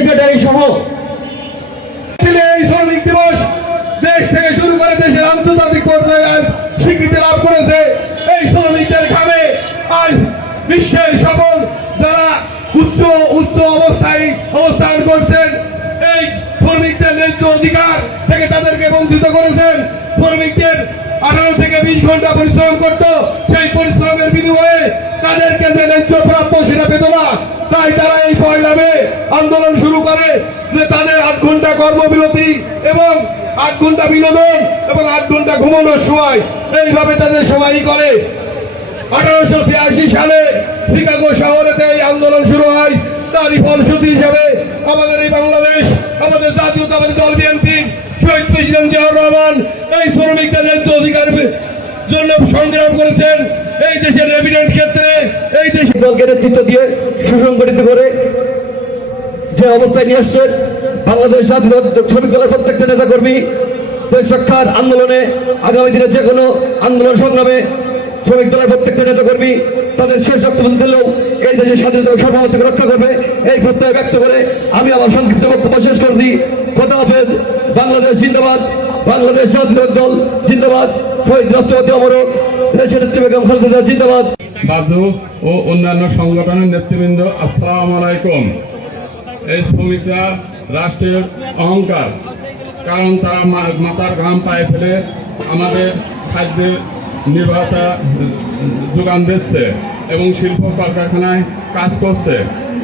Secretary সহ এই শ্রমিক দিবস দেশ থেকে শুরু করে দেশের আন্তর্জাতিক পর্যায়ে স্বীকৃতি লাভ করেছে। এই শ্রমিকদের ঘামে আজ বিশ্বের সকল যারা উচ্চ অবস্থায় অবস্থান করছেন, এই শ্রমিকদের ন্যায্য অধিকার থেকে তাদেরকে বঞ্চিত করেছেন। শ্রমিকদের 18 থেকে 20 ঘন্টা পরিশ্রম করত, সেই পরিশ্রমের বিনিময়ে তাদেরকে যে ন্যায্য প্রাপ্য সেটা পেত না। তাই তারা এই 1 মে আন্দোলন শুরু করে যে তাদের 8 ঘন্টা কর্মবিরতি এবং 8 ঘন্টা বিনোদন এবং 8 ঘন্টা ঘুমানোর সময়, এইভাবে তাদের সবাই করে। 1886 সালে শিকাগো শহরেতে এই আন্দোলন শুরু হয়। তারই ফলশ্রুতি হিসাবে আমাদের এই বাংলাদেশ, আমাদের জাতীয়তাবাদী দল বিএনপি, শহীদ প্রেসিডেন্ট জিয়াউর রহমান এই শ্রমিকদের ন্যায্য অধিকারের জন্য সংগ্রাম করেছেন। এই দেশের রেভিডেন্ট ক্ষেত্রে এই দেশের দলকে নেতৃত্ব দিয়ে সুসংগঠিত করে যে অবস্থায় নিয়ে আসছেন, বাংলাদেশ জাতীয় শ্রমিক দলের প্রত্যেকটা নেতা কর্মী দেশ রক্ষার আন্দোলনে, আগামী দিনে যে কোনো আন্দোলন সংগ্রামে শ্রমিক দলের প্রত্যেকটা নেতা কর্মী তাদের শেষ রক্তবন্ধ দিলেও এই দেশের স্বাধীনতা সার্বভৌমত্বকে রক্ষা করবে এই প্রত্যয় ব্যক্ত করে আমি আমার সংক্ষিপ্ত বক্তব্য শেষ করছি। খোদা হাফেজ। বাংলাদেশ জিন্দাবাদ, বাংলাদেশ জাতীয় দল জিন্দাবাদ, শহীদ রাষ্ট্রপতি অমরক দেশের নেত্রী বেগম খালেদা জিন্দাবাদ। বাজু ও অন্যান্য সংগঠনের নেতৃবৃন্দ, আসসালামু আলাইকুম। এই শ্রমিকরা রাষ্ট্রের অহংকার, কারণ তারা মাথার ঘাম পায়ে ফেলে আমাদের খাদ্যের নির্ভরতা যোগান দিচ্ছে এবং শিল্প কলকারখানায় কাজ করছে।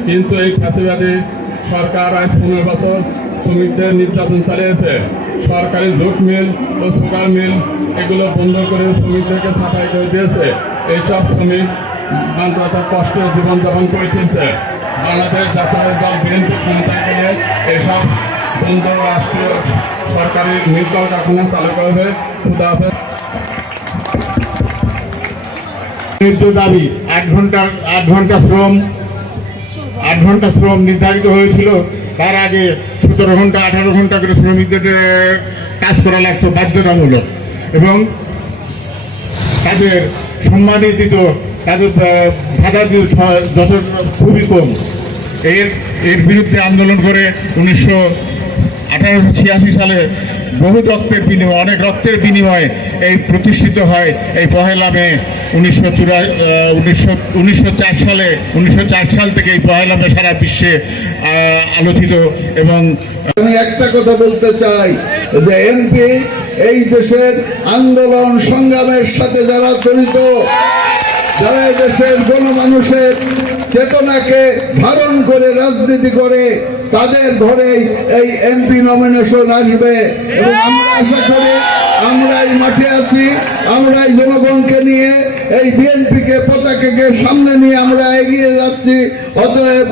কিন্তু এই ফ্যাসিবাদী সরকার আজ 15 বছর শ্রমিকদের নির্যাতন চালিয়েছে। সরকারি জুট মিল ও সুগার মিল এগুলো বন্ধ করে শ্রমিকদেরকে ছাঁটাই করে দিয়েছে। এইসব শ্রমিক মাত্রাটা কষ্টে জীবনযাপন করতেছে। বাংলাদেশ জাতীয় দল বিএনপি ক্ষমতায় গেলে এসব বন্ধ রাষ্ট্রীয় সরকারি মিল কলকারখানা চালু করবে। খুদা হাফেজ। দাবি 8 ঘন্টা শ্রম নির্ধারিত হয়েছিল। তার আগে 17 ঘন্টা 18 ঘন্টা করে শ্রমিকদের কাজ করা লাগতো বাধ্যতামূলক, এবং তাদের সম্মানই দিত, তাদের ভাতা দিত যত খুবই কম। এর বিরুদ্ধে আন্দোলন করে 1886 সালে বহু রক্তের বিনিময়ে, অনেক রক্তের বিনিময়ে এই প্রতিষ্ঠিত হয় এই 1 মে 1904 সাল থেকে এই 1 মে সারা বিশ্বে আলোচিত। এবং আমি একটা কথা বলতে চাই যে এমপি এই দেশের আন্দোলন সংগ্রামের সাথে যারা জড়িত, যারা এই দেশের গণমানুষের চেতনাকে ধারণ করে রাজনীতি করে, তাদের ঘরেই এই এমপি নমিনেশন আসবে। এবং আমরা আশা করি, আমরাই মাঠে আছি, আমরাই জনগণকে নিয়ে এই বিএনপিকে পতাকাকে সামনে নিয়ে আমরা এগিয়ে যাচ্ছি। অতএব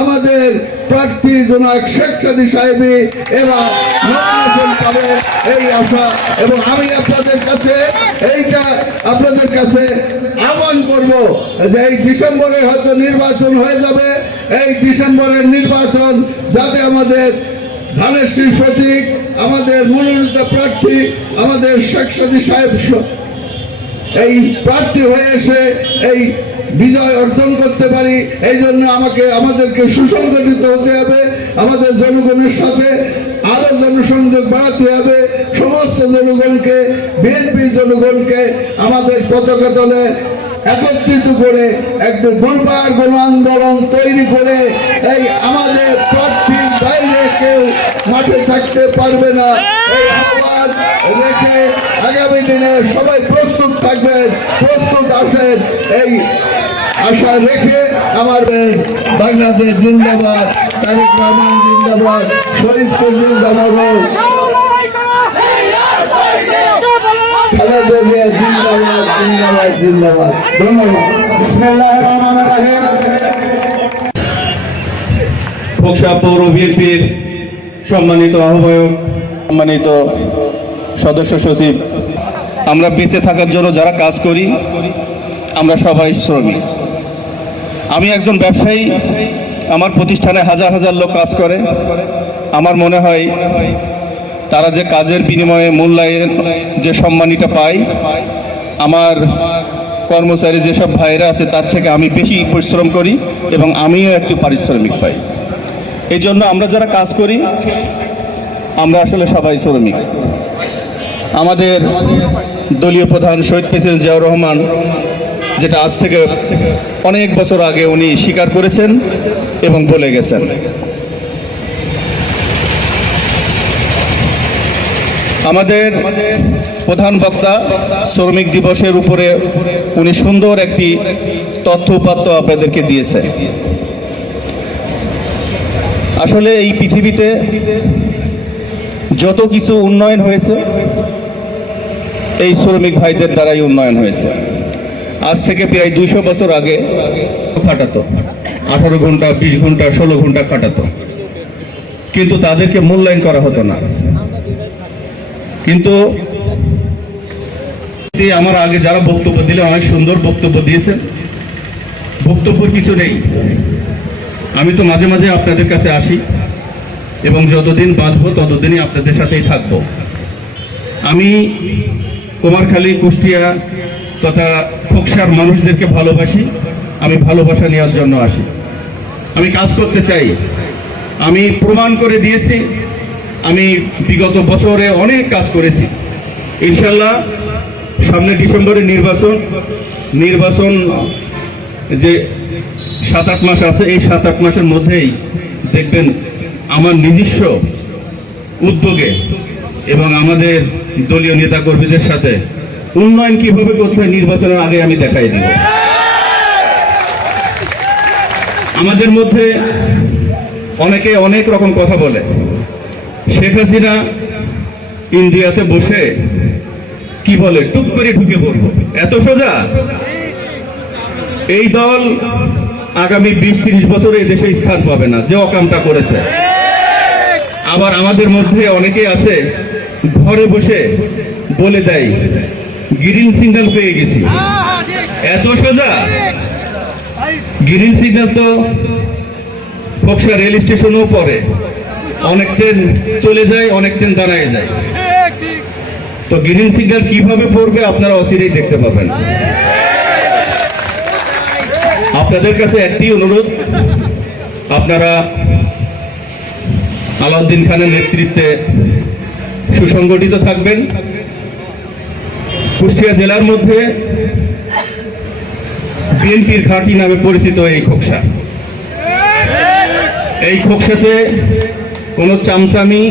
আমাদের প্রার্থী জনাব শেখ সাদী সাহেবী এবার নমিনেশন পাবে এই আশা। এবং আমি আপনাদের কাছে আহ্বান করব যে এই ডিসেম্বরে হয়তো নির্বাচন হয়ে যাবে। এই ডিসেম্বরের নির্বাচন যাতে আমাদের ধানের শীষ প্রতীক, আমাদের মনোনীত প্রার্থী আমাদের শেখ সাদী সাহেব এই প্রার্থী হয়ে এসে এই বিজয় অর্জন করতে পারি। এই জন্য আমাদেরকে সুসংগঠিত হতে হবে, আমাদের জনগণের সাথে আরো জনসংযোগ বাড়াতে হবে। সমস্ত জনগণকে, বিএনপি জনগণকে আমাদের পতাকা তলে একত্রিত করে একটি দুর্বার গণ আন্দোলন তৈরি করে এই আমাদের প্রার্থীর বাইরে কেউ মাঠে থাকতে পারবে না এই আহ্বান রেখে আগামী দিনে সবাই প্রস্তুত থাকবেন, প্রস্তুত আসেন এই আশা রেখে আমার বাংলাদেশ জিন্দাবাদ, তারেক রহমান জিন্দাবাদ, শহীদ প্রেসিডেন্ট জিন্দাবাদ, খালেদা জিয়া জিন্দাবাদ, জিন্দাবাদ, জিন্দাবাদ। ধন্যবাদ। খোকসা পৌর বিএনপির সম্মানিত আহ্বায়ক, সম্মানিত সদস্য সচিব, আমরা বেঁচে থাকার জন্য যারা কাজ করি আমরা সবাই শ্রমিক। আমি একজন ব্যবসায়ী, আমার প্রতিষ্ঠানে হাজার হাজার লোক কাজ করে। আমার মনে হয় তারা যে কাজের বিনিময়ে মূল্যায়ন যে সম্মানিটা পায়, আমার কর্মচারী যেসব ভাইরা আছে তার থেকে আমি বেশি পরিশ্রম করি এবং আমিও একটু পারিশ্রমিক পাই। এই জন্য আমরা যারা কাজ করি আমরা আসলে সবাই শ্রমিক। আমাদের দলীয় প্রধান শহীদ প্রেসিডেন্ট জিয়াউর রহমান যেটা আজ থেকে অনেক বছর আগে উনি স্বীকার করেছেন এবং বলে গেছেন। আমাদের প্রধান বক্তা শ্রমিক দিবসের উপরে উনি সুন্দর একটি তথ্য উপাত্ত আপনাদেরকে দিয়েছে। আসলে এই পৃথিবীতে যত কিছু উন্নয়ন হয়েছে এই শ্রমিক ভাইদের দ্বারাই উন্নয়ন হয়েছে। আজ থেকে প্রায় 200 বছর আগে খাটাতো, 18 ঘন্টা, 20 ঘন্টা, 16 ঘন্টা খাটাতো, কিন্তু তাদেরকে মূল্যায়ন করা হতো না। কিন্তু আমার আগে যারা বক্তব্য দিলে অনেক সুন্দর বক্তব্য দিয়েছেন, বক্তব্যের কিছু নেই। আমি তো মাঝে মাঝে আপনাদের কাছে আসি এবং যতদিন বাঁচবো ততদিনই আপনাদের সাথেই থাকবো। আমি কুমারখালী, কুষ্টিয়া তথা খোকসার মানুষদেরকে ভালোবাসি। আমি ভালোবাসা নেওয়ার জন্য আসি, আমি কাজ করতে চাই। আমি প্রমাণ করে দিয়েছি, আমি বিগত বছরে অনেক কাজ করেছি। ইনশাল্লাহ সামনে ডিসেম্বরে নির্বাচন যে 7-8 মাস আছে, এই 7-8 মাসের মধ্যেই দেখবেন আমার নিজস্ব উদ্যোগে এবং আমাদের দলীয় নেতা কর্মীদের সাথে উন্নয়ন কিভাবে করতে হয় নির্বাচনের আগে আমি দেখাই দিব। আমাদের মধ্যে অনেকে অনেক রকম কথা বলে। শেখ হাসিনা ইন্ডিয়াতে বসে কি বলে, টুক করে ঢুকে পড়বো, এত সোজা? এই দল আগামী 20-30 বছরে দেশে স্থান পাবে না, যে অকামটা করেছে। আবার আমাদের মধ্যে অনেকে আছে ঘরে বসে বলে দেয় গ্রিন সিগন্যাল পেয়ে গেছি, এত সোজা? গ্রিন সিগন্যাল তো খোকসা রেল স্টেশনেও পড়ে, অনেকদিন চলে যায়, অনেকদিন দাঁড়ায় যায়। তো গ্রিন সিগন্যাল কিভাবে পড়বে আপনারা অচিরেই দেখতে পাবেন। আপনাদের কাছে একটি অনুরোধ, আপনারা আলাউদ্দিন খানের নেতৃত্বে সুসংগঠিত থাকবেন। কুষ্টিয়া জেলার মধ্যে বিএনপির ঘাঁটি নামে পরিচিত এই খোকসা। এই খোকসাতে কোনো চামচামি,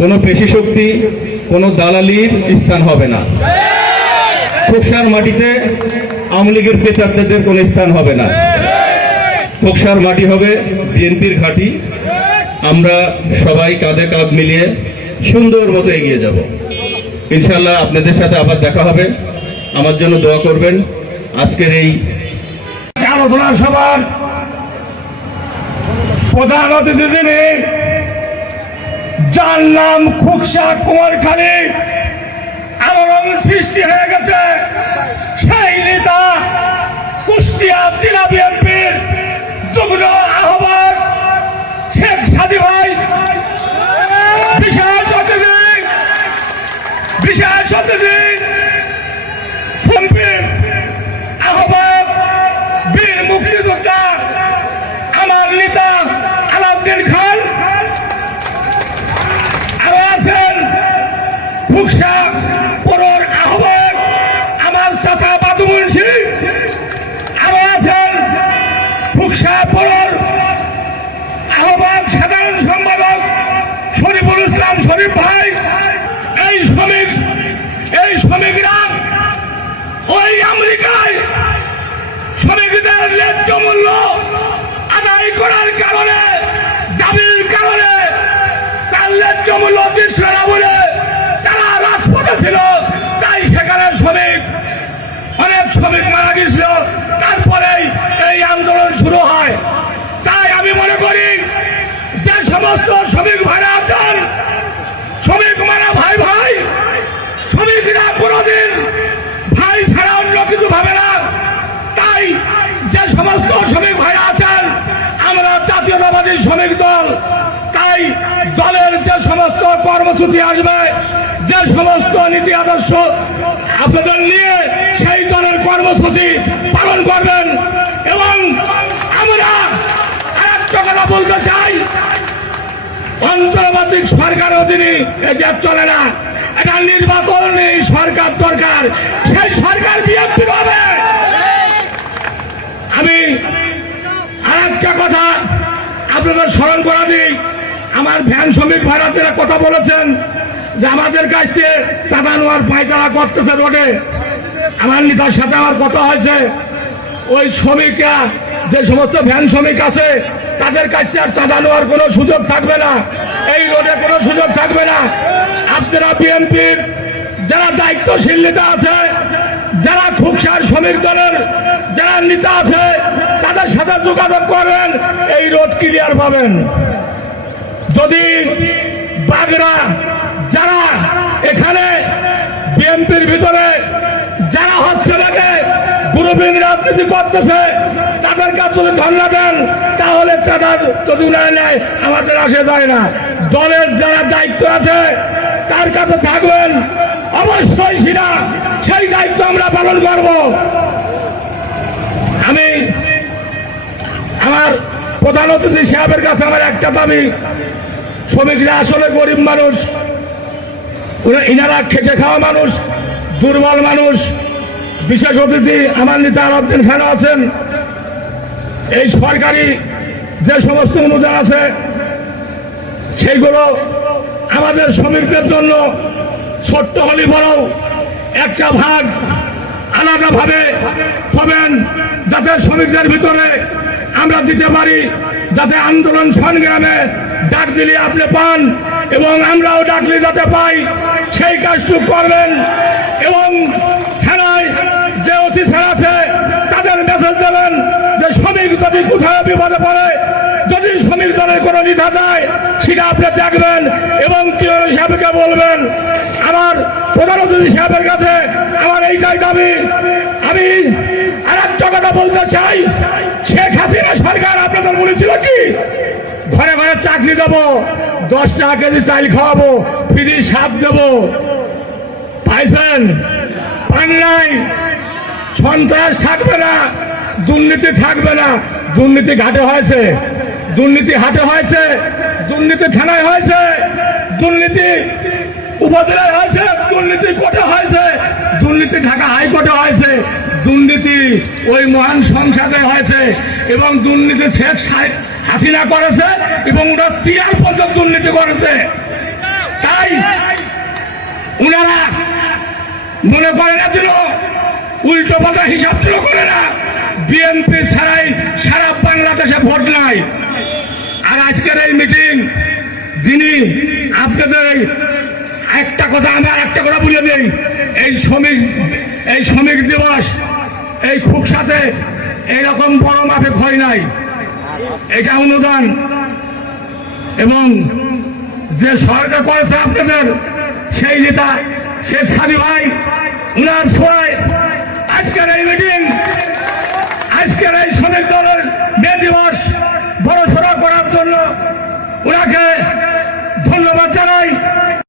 কোনো পেশি শক্তি, কোনো দালালির স্থান হবে না। খোকসার মাটিতে আওয়ামী লীগের পেতাত্তাদের কোনো স্থান হবে না। খোকসার মাটি হবে বিএনপির ঘাঁটি। আমরা সবাই কাঁধে কাঁধ মিলিয়ে সুন্দর মতো এগিয়ে যাব। ইনশাল্লাহ আপনাদের সাথে আবার দেখা হবে। আমার জন্য দোয়া করবেন। আজকের এই আলোচনা সভার প্রধান অতিথি তিনি, যার নাম খোকসা কুমারখালী আলোড়ন সৃষ্টি হয়ে গেছে, সেই নেতা কুষ্টিয়া জেলা বিএনপির যুগ্ম আহ্বায়ক শেখ সাদি ভাই। বিশেষ অতিথি এমপির আহ্বায়ক বীর মুক্তিযোদ্ধা আমার নেতা আলাউদ্দিন খান। আরো আছেন খোকসা পৌর আহ্বায়ক আমার চাচা বাদু মুন্সি। আরো আছেন খোকসা পৌর আহ্বায়ক সাধারণ সম্পাদক শরীফুল ইসলাম শরীফ ভাই। এই শ্রমিকরা ওই আমেরিকায় শ্রমিকদের ন্যায্য মূল্য আদায় করার কারণে, দাবির কারণে তার ন্যায্য মূল্য দিচ্ছিল না বলে তারা রাজপথে ছিল। তাই সেখানে অনেক শ্রমিক মারা গেছিল। তারপরেই এই আন্দোলন শুরু হয়। তাই আমি মনে করি যে সমস্ত শ্রমিক ভাইরা আছেন, শ্রমিক মারা ভাই ভাই, শ্রমিকরা কোনোদিন ভাই ছাড়া অন্য কিছু ভাবে না। তাই যে সমস্ত শ্রমিক ভাইরা আছেন, আমরা জাতীয়তাবাদী শ্রমিক দল, তাই দলের যে সমস্ত কর্মসূচি আসবে, যে সমস্ত নীতি আদর্শ আপনাদের নিয়ে সেই দলের কর্মসূচি পালন করবেন। এবং আমরা আরেকটা কথা বলতে চাই, অন্তর্বর্তী সরকার অধীনে এটা চলে না। এটা নির্বাচন এই সরকার দরকার, সেই সরকার বিএনপির হবে। আমি আর একটা কথা আপনাদের স্মরণ করা দিই, আমার ভ্যান শ্রমিক ভাইরাতেরা কথা বলেছেন যে আমাদের কাছ থেকে চাঁদা নেওয়ার পায়তারা করতেছে রোডে। আমার নেতার সাথে আমার কথা হয়েছে, ওই শ্রমিকরা যে সমস্ত ভ্যান শ্রমিক আছে তাদের কাছ থেকে আর চাঁদা নেওয়ার কোনো সুযোগ থাকবে না, এই রোডে কোনো সুযোগ থাকবে না। আপনারা বিএনপির যারা দায়িত্বশীল নেতা আছে, যারা খুকসার শ্রমিক দলের যারা নেতা আছে তাদের সাথে যোগাযোগ করবেন, এই রোড ক্লিয়ার পাবেন। যদি বাগরা যারা এখানে বিএনপির ভিতরে যারা হচ্ছে নাকি গ্রুপিং রাজনীতি করতেছে তাদের কাছে যদি ধর্ণা দেন তাহলে চাঁদা যদি উনারা নেয় আমাদের আসে যায় না। দলের যারা দায়িত্ব আছে তার কাছে থাকবেন, অবশ্যই সেটা সেই দায়িত্ব আমরা পালন করব। আমি আমার প্রধান অতিথি সাহেবের কাছে আমার একটা দাবি, শ্রমিকরা আসলে গরিব মানুষ, ইনারা খেটে খাওয়া মানুষ, দুর্বল মানুষ। বিশেষ অতিথি আমার নেতা আলাউদ্দিন খান আছেন। এই সরকারি যে সমস্ত অনুদান আছে সেইগুলো আমাদের শ্রমিকদের জন্য ছোট্ট হলে বড় একটা ভাগ আলাদাভাবে হবেন, যাতে শ্রমিকদের ভিতরে আমরা দিতে পারি, যাতে আন্দোলন সংগ্রামে ডাক দিলে আপনি পান এবং আমরাও ডাকলে যাতে পাই, সেই কাজটুকু করবেন। এবং থানায় যে অফিসার আছে তাদের মেসেজ দেবেন যে শ্রমিক যদি কোথাও বিপদে পড়ে, যদি শ্রমিক দলের কোনো নিধা যায় সেটা আপনি দেখবেন এবং টিওর সাহেবকে বলবেন। আমার প্রধান অতিথি সাহেবের কাছে আমার এইটাই দাবি। আমি আর একটা কথা বলতে চাই, শেখ হাসিনা সরকার আপনাদের বলেছিল কি ঘরে ঘরে চাকরি দেবো, 10 টাকা কেজি চাল খাওয়াবো, ফ্রি সাপ দেবো, পাইছেন? পান নাই। সন্ত্রাস থাকবে না, দুর্নীতি থাকবে না। দুর্নীতি ঘাটে হয়েছে, দুর্নীতি হাটে হয়েছে, দুর্নীতি থানায় হয়েছে, দুর্নীতি উপজেলায় হয়েছে, দুর্নীতি কোর্টে হয়েছে, দুর্নীতি ঢাকা হাইকোর্টে হয়েছে, দুর্নীতি ওই মহান সংসদে হয়েছে এবং দুর্নীতি শেখ হাসিনা করেছে এবং ওরা চেয়ার পর্যন্ত দুর্নীতি করেছে। তাই উনারা মনে করে না যেন উল্টো পাল্টা হিসাব তুলো করে না, বিএনপি ছাড়াই সারা বাংলাদেশে ভোট নাই। আর আজকের এই মিটিং যিনি আপনাদের একটা কথা, আমার একটা কথা বুঝে দেই, এই শ্রমিক দিবস এই খুব সাথে এইরকম বড় মাপে হয় নাই, এটা অনুদান এবং যে সরকার করেছে আপনাদের সেই নেতা শেখ সাদি ভাই, উনার ছোঁয়ায় আজকের এই মিটিং